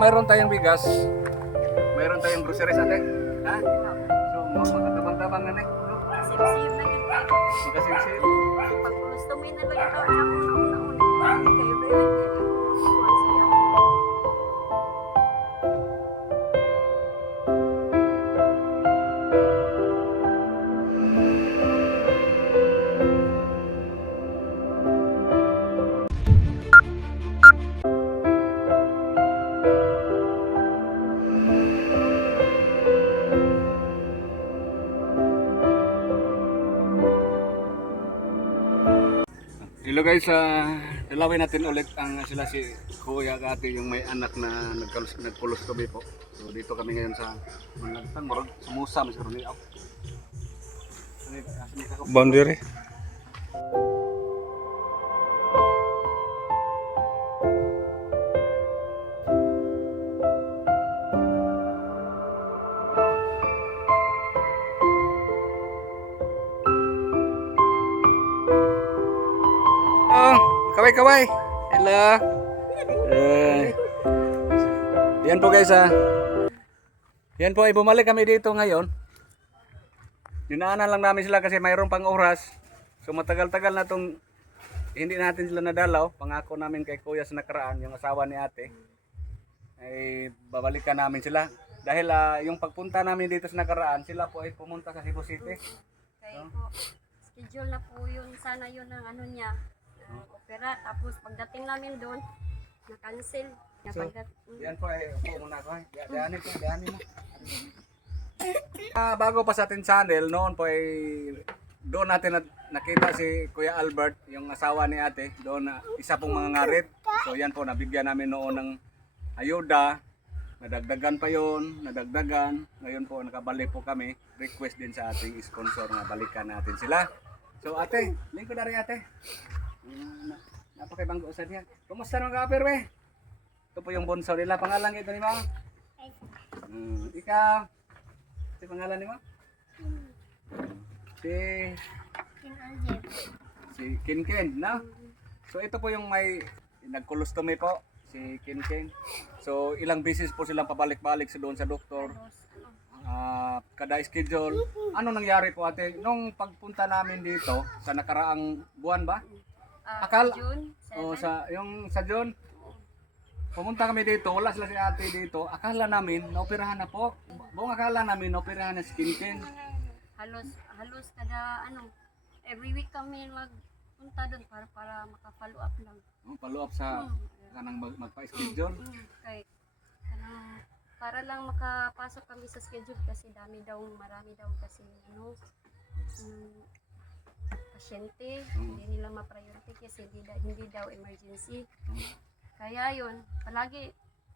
mayroon tayong bigas. Mayroon tayong groceries ate. Ha? So, mga makatabang-tabang na nih. Sip-sip na yun. Magkasinsin. Pag gusto mo na lang ito, guys, uh, dalawin natin ulit ang sila si Kuya at ate yung may anak na nagkalus nagkolostomy po. So dito kami ngayon sa Managtang Morog, sa Musa, Mr. Ronnie. Boundary. Kaway. Hello. Eh, yan po guys ah. Yan po ay bumalik kami dito ngayon. Dinaanan lang namin sila kasi mayroon pang oras. So matagal-tagal na tong hindi natin sila nadalaw. Pangako namin kay Kuya sa nakaraan, yung asawa ni ate. Ay babalikan namin sila. Dahil ah, yung pagpunta namin dito sa nakaraan, sila po ay pumunta sa Cebu City. Kaya po, schedule na po yun. Sana yun ang ano niya. Uh, opera. Tapos pagdating namin doon, na-cancel. Na So, Yan po ay upo muna ko. Diyanin po, diyanin mo. Ah, bago pa sa ating channel, noon po ay doon natin na- nakita si Kuya Albert, yung asawa ni ate, doon na isa pong mga ngarit. So yan po, nabigyan namin noon ng ayuda. Nadagdagan pa yon, nadagdagan. Ngayon po, nakabalik po kami. Request din sa ating sponsor na balikan natin sila. So ate, lingkod na rin ate. Uh, napakibanggo sa niya. Kumusta naman ka, Perwe? Ito po yung bunso nila. Pangalan ito ni mo? Hmm, ikaw? Si pangalan ni mo? Si... Si Kinkin, no? So ito po yung may nagkolostomy po, si Kinkin. So ilang beses po silang pabalik-balik sa doon sa doktor. Ah, kada schedule. Ano nangyari po ate? Nung pagpunta namin dito sa nakaraang buwan ba? Ah, Akala- June, O 7. sa yung sa John, pumunta kami dito, wala sila si ate dito. Akala namin, naoperahan na po. Buong akala namin, naoperahan na si Kinkin. halos halos kada ano every week kami magpunta doon para para maka-follow up lang. Oh, follow up sa Mm. kanang mag, magpa-schedule. Mm, kay kanang para lang makapasok kami sa schedule kasi dami daw marami daw kasi ano mm, pasyente Mm. hindi nila ma-priority kasi hindi, da- hindi daw emergency. Mm. Kaya yun, palagi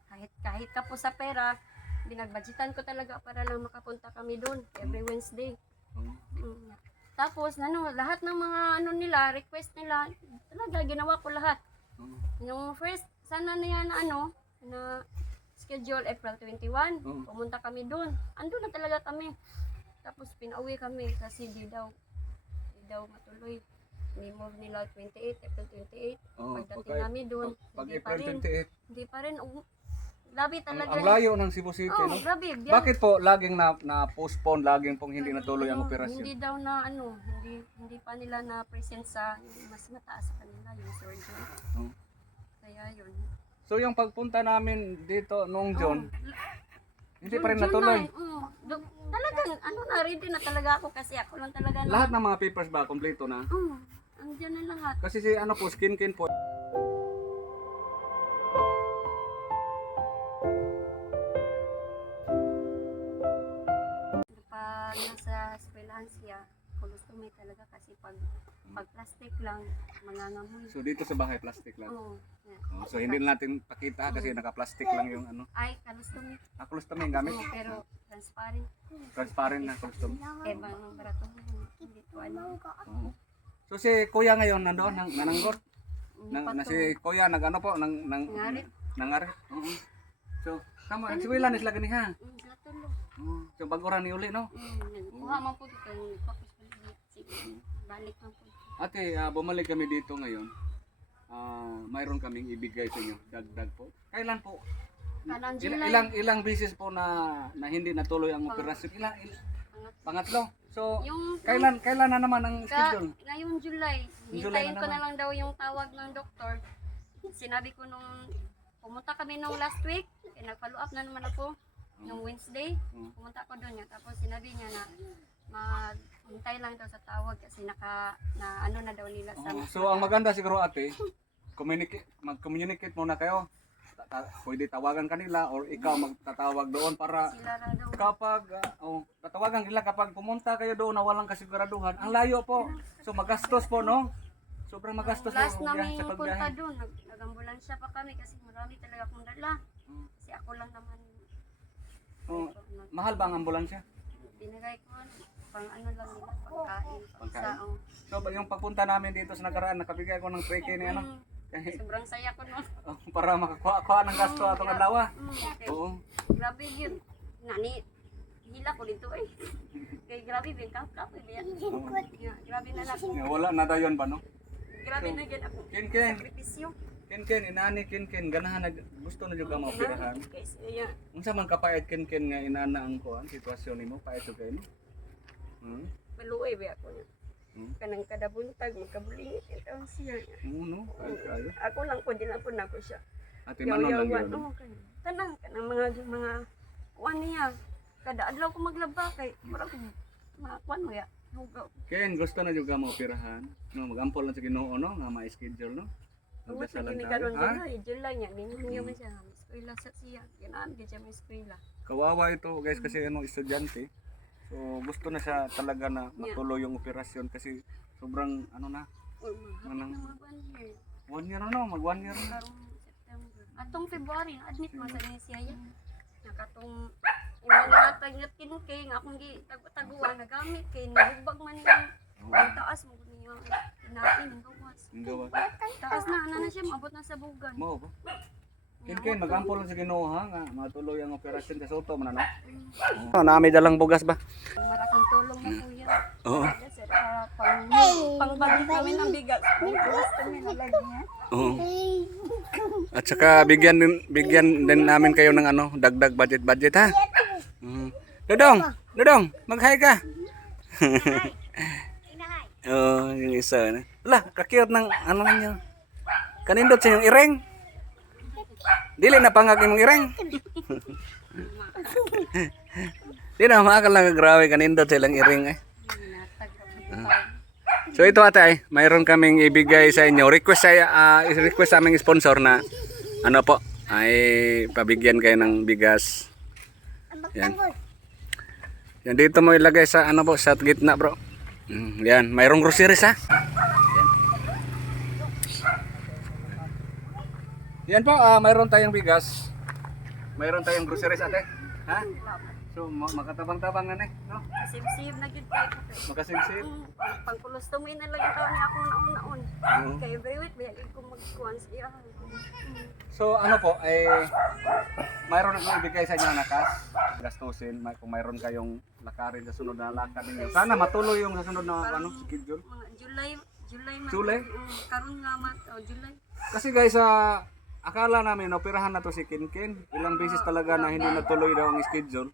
kahit kahit tapos sa pera, binagbudgetan ko talaga para lang makapunta kami doon every Wednesday. Oh. Mm. Tapos ano, lahat ng mga ano nila, request nila, talaga ginawa ko lahat. Yung first, sana na yan na ano, na schedule April 21, Oo. pumunta kami doon. Ando na talaga kami. Tapos pinauwi kami kasi di daw, daw matuloy. Ni-move nila 28, April 28. Oh, Pagdating pagka- namin doon, Pag hindi pa April rin. 28. Hindi pa rin. Um, grabe Ang, talaga. ang layo ng Cebu City, Oh, no? grabe. biyan- Bakit po laging na, na postpone, laging pong hindi natuloy ang ano, operasyon? Hindi daw na ano, hindi hindi pa nila na present sa mas mataas sa kanila yung surgeon. Oh. Kaya yun. So yung pagpunta namin dito noong John, Oh, hindi pa rin natuloy. 9, mm. Do- talagang, ano na, ready na talaga ako kasi ako lang talaga na. Lahat ng mga papers ba kompleto na? Mm, andyan na lahat. Kasi si ano po, skin kin po. Pag nasa eskwelahan siya, colostomy talaga kasi pag pag plastic lang, mangangamoy. So dito sa bahay, plastic lang. Oo. yeah. Oh, so hindi na natin pakita kasi naka-plastic lang yung ano. Ay, colostomy. Ah, colostomy yung gamit. Oo, pero transparent. Transparent na colostomy. Eh, bang barato hindi ko. Oo. So si Kuya ngayon nandoon nang nananggot. Nang, na si Kuya nagano po nang nang Nangarit. nangarit. Oo. So kamo ang siwila ni sila gani ha. Mm, natulo. Oo. So bago ra ni uli no. Mm, kuha man po dito. Focus pa niya. Sige, balik man po. Ate, ah, bumalik kami dito ngayon. Ah, mayroon kaming ibigay sa inyo, dagdag po. Kailan po? Kanang Il- July. ilang ilang beses po na na hindi natuloy ang operasyon. Ilang, il- pangatlo. So, Yung kailan kailan na naman ang Ka, schedule? ngayong July, July hintayin na ko na naman. lang daw yung tawag ng doktor. Sinabi ko nung pumunta kami nung last week, eh, nag-follow up na naman ako nung Wednesday. Mm. Pumunta ako doon niya. Tapos sinabi niya na maghintay lang daw sa tawag kasi naka na ano na daw nila sa Oh, so ang maganda siguro ate, communicate mag-communicate muna kayo. Ta- ta- pwede tawagan kanila or ikaw magtatawag doon para sila daw. kapag ah, oh, tatawagan nila kapag pumunta kayo doon na walang kasiguraduhan, ang layo po. So magastos po, no? Sobrang magastos Last po namin sa punta pagbiyahe. doon, nag nag-ambulansya pa kami kasi marami talaga akong dala. Mm. Kasi ako lang naman Oh, mahal ba ang ambulansya? binigay ko pang ano lang nila, pagkain. Pagkain? So ba- yung pagpunta namin dito sa nakaraan, nakabigay ko ng 3K ni ano, Mm, sobrang saya ko no. oh, para makakuha ng gasto atong adlaw. Mm, okay. Oo. Grabe yun. Nani, hila ko dito eh. Kay grabe bin kap kap eh. grabe na lang. Wala na dayon ba no? Grabe na gid ako. Ken ken, Sakripisyo. ken ken inani ken ken ganahan na gusto na jud ka maoperahan. Unsa man kapait ken ken nga inana ang kuan sitwasyon nimo paet jud kay no? Hmm. Maluoy ba ako niya. Hmm. Kanang kada buntag magkabulingit ito siya. Oo no, kayo. Ako lang po din ako siya. Ate Manon lang yun. Oo, kanang tanang kanang mga mga kuan niya. Kada adlaw ko maglaba kay mura ko mga kuan mo ya. Ken gusto na jud ka maoperahan. No, magampol lang sa Ginoo no nga ma-schedule no. Magdasal lang tayo. karon Ha? July, July niya, ganyan niya man siya. Eskwela sa siya. Ganaan gid siya may eskwela. Kawawa ito guys kasi ano estudyante. So gusto na siya talaga na matuloy yung operasyon kasi sobrang ano na, na mga one year. na no, mag one year na. Atong February, admit mo sa niya siya yan. Nakatong ina nga tagyat kay nga akong gi tagu-taguan nagamit kay nahugbag man niya. Ang taas mo niya ang gawas. Taas na ana na siya maabot na sa bugan. Mo ba? Ken ken magampol lang sa Ginoo ha nga matuloy ang operasyon sa Soto man ano. Oh, nami dalang bugas ba? Maraking tulong na yan. Oo. Uh, pang pangbagi namin ng bigas. Gusto niya nalagyan. Oo. At saka bigyan din bigyan din namin kayo ng ano, dagdag budget budget ha. Mm. Dodong, Dodong, mag-hi ka. oh, yung isa na. Wala, kakiyot ng ano ninyo. Kanindot sa yung ireng. Dili na pangag imong ireng. Di na makakal lang grabe kanindot silang ireng eh. So ito ate ay, mayroon kaming ibigay sa inyo. Request sa ah, request sa aming sponsor na ano po, ay pabigyan kayo ng bigas. Yan. Yan dito mo ilagay sa ano po, sa gitna bro. Mm, yan, mayroong groceries ha. Yan. Po, ah, mayroon tayong bigas. Mayroon tayong groceries ate. Ha? So ma- makatabang-tabang na eh, no? Sib-sib na gid kay Makasimsim. Mm, pang pangkulustomy na lang kami ako naon-naon. Oo. Kay every week bayad ko magkuan sa iya. So ano po, ay mayroon akong ibigay sa inyo na nakas, gastusin, may, kung mayroon kayong lakarin sa sunod na lakad ninyo. Sana matuloy yung sa sunod na ano, schedule. July, July man. July? Mm, karon nga mat, oh, July. Kasi guys, sa akala namin, operahan na to si Kinkin. Ilang beses talaga na hindi natuloy daw ang schedule.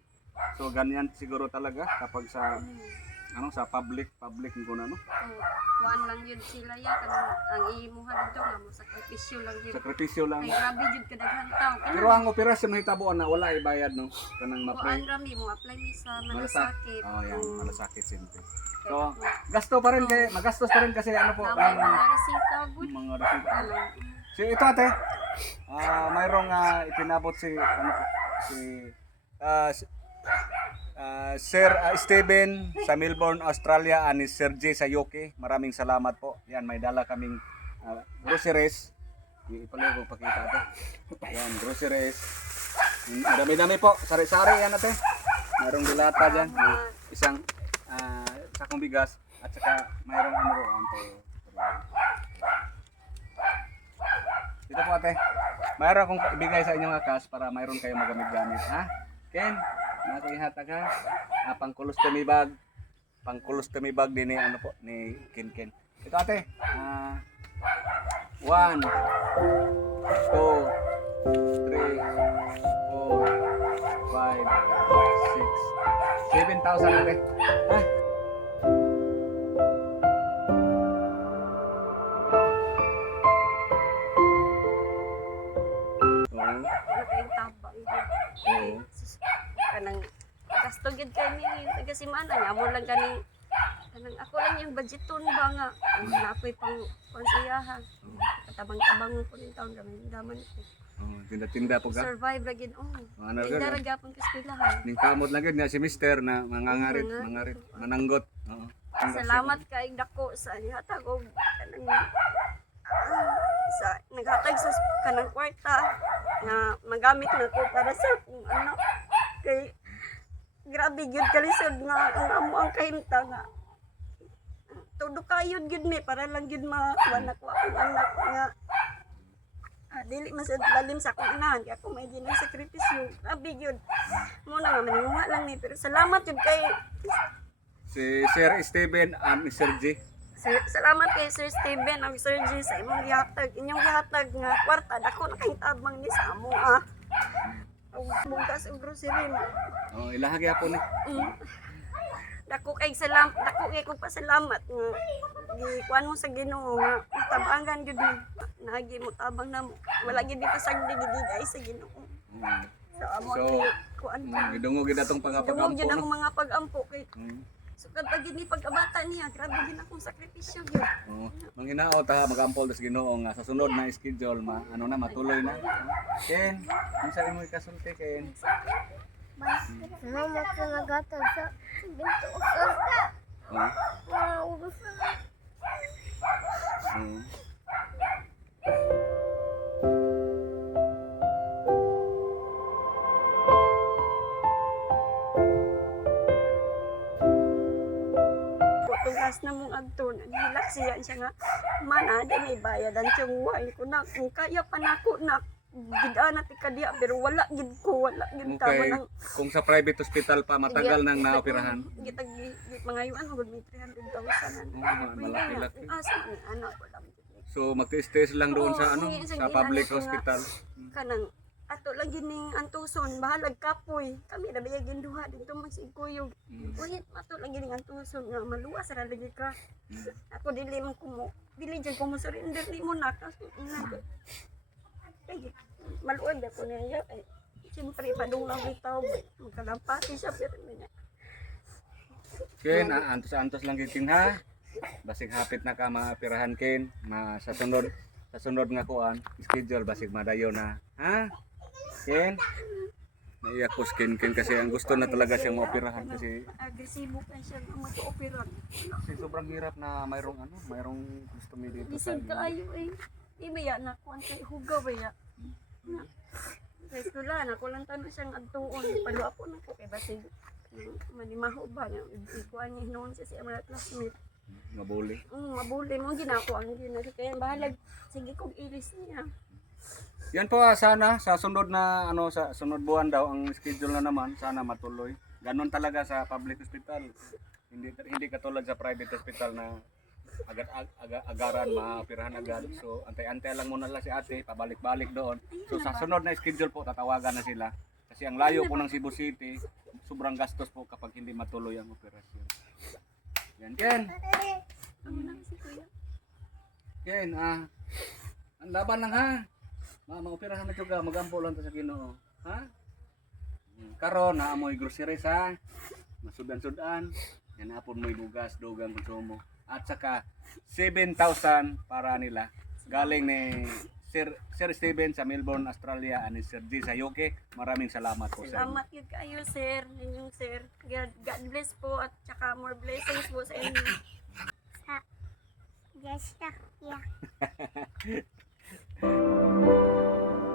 So ganyan siguro talaga kapag sa ano sa public public ko na no Oh, kuan lang yun sila ya kanang ang imuha dito nga mo sakripisyo lang yun. sakripisyo lang Kay grabe jud kadaghan taw. pero ang operasyon mahitabuan na wala ibayad no kanang Kuan ma-pray rami mo apply mi sa malasakit oh yan Mm. malasakit simple so gasto pa rin kay magastos pa rin kasi ano po ang mga resita good. mga resita Ano, So ito ate, ah mayroong ah, ipinabot si ano si si- ah, Sir ah, Steven sa Melbourne, Australia ani Sir J sa UK. Maraming salamat po. Yan may dala kaming ah, groceries. I- Ipalay ko pakita ate. Yan, groceries. Dami-dami po. Sari-sari yan ate. Mayroong dilata diyan. Isang ah, sakong bigas at saka mayroong ano po, Dito po ate. Mayroon akong ibigay sa inyong akas para mayroon kayong magamit-gamit ha. Ken, nato ihatag ha. Ah, pang colostomy bag. Pang colostomy bag din ni ano po ni Ken Ken. Ito ate. Ah, one, two, three, four, five, six, seven thousand ate. Ha? Simana nya mo lang kani kanang ako lang yung budgeton ba nga? Na ako'y pang konsiyahan. Katabang-tabang ko rin taon kami daman ko Oo, tinda-tinda po ka. survive ra gid oh. Ano Ay, gid? daragapon ka eskwelahan. Ning kamot lang gid si Mister na mangangarit, mangarit, mananggot. Oo. Salamat kay dako sa ihatag og kanang ah, sa naghatag sa kanang kwarta na magamit na ko para sa kung ano. Kay grabe gyud kalisod nga ang amo ang kahimta nga todo kayod gyud mi para lang gyud makuha na ko akong anak nga ah, dili man sa lalim sa akong inahan kaya ako may ginang sakripisyo grabe gyud mo na nga maninguha lang ni pero salamat gyud kay Si Sir Steven and Mr. G. Sir, salamat kay Sir Steven ang Sir G sa imong gihatag. Inyong gihatag nga kwarta dako na kay tabang ni sa amo ah. Og og grocery mo. Oh, ilahagi ako ni. Mm. Dako kay salam, dako kay kog pasalamat nga gikuan mo sa Ginoo nga tabangan gyud ni nagi mo tabang na. Wala gyud di pasagdi di ay sa Ginoo. Mm. So amo So, ni kuan Mm, pa. Gidungo gid atong pangapagampo. gyud ang No? mga pag-ampo kay Mm. Sukad pa gyud ni pag-abata niya. Grabe gyud akong sakripisyo gyud. Oo. Manghinaot ha, magampol tas Ginoo nga sa sunod na schedule ma ano na matuloy na. Ken, unsa imong ikasulti Ken? Salamat sa nagatag sa binto ko. Oo. Wow, gusto na. Oo. Siya siya nga, mana, di may bayadan siyang wine ko na, kung kaya pa na ako na, gidaan natin kadiya, pero wala gid ko, wala gid tamo Okay. ng, Kung sa private hospital pa matagal nang naoperahan. Gitag, git, mga yuan, may 300,000. Oo, ma- malaki-laki. Asa ni anak ko lang. So magtiis-tiis lang doon sa ano, sa public ko hospital. Kanang, ato lang gining antuson, bahalag kapoy. Kami na bayag duha dito magsigkuyog. Mm. Wait, ato lang gining antuson nga maluwas ra lagi ka. Mm. Ako dili man ko mo, dili dyan ko mo surrender ni mo na kasi na. Ay, maluwag ako niya. Ay, siyempre, padung lang bitaw. Magkalampati siya, pero niya. Ken, ah, antos-antos lang giting ha. Basig hapit na ka maapirahan Ken, ma sa sunod sa sunod nga kuan, schedule basig madayo na. Ha? Ken? Naiyak ko si Ken Ken kasi ang gusto na talaga siyang maoperahan kasi Agresibo ka siya nga mag-operan. kasi sobrang hirap na mayroong ano, mayroong gusto mi dito sa Bisig kaayo eh. Ibaya na kuan kay hugaw baya. Na. Kaya tula na ko lang tanong siyang adtuon. Palo ako na ko kay basig. Manimaho ba niya? Ikuan niya noon siya sa mga classmate. mabuli. Mm, mabuli mo ginako ang ginako kaya bahalag sige kog iris niya. Yan po ah, sana sa sunod na ano sa sunod buwan daw ang schedule na naman sana matuloy. Ganon talaga sa public hospital. Hindi hindi katulad sa private hospital na agad ag, aga- agaran maapirahan agad. So antay-antay lang muna lang si ate, pabalik-balik doon. So sa sunod na schedule po tatawagan na sila. Kasi ang layo po ng Cebu City, sobrang gastos po kapag hindi matuloy ang operasyon. Yan, Ken. Ken, ah. Ang laban lang ha. Ma maoperahan na juga, magampo lang to sa Ginoo. Ha? Mm, Karon na amoy groceries ha. Masudan-sudan. Yan hapon mo'y bugas, dugang konsumo. At saka 7,000 para nila. Galing ni Sir Sir Steven sa Melbourne, Australia, and Sir G sa UK. Maraming salamat po sa. Salamat yun kayo sir. Ninyong sir. God, God bless po at saka more blessings po sa inyo. Yes, yeah. うん。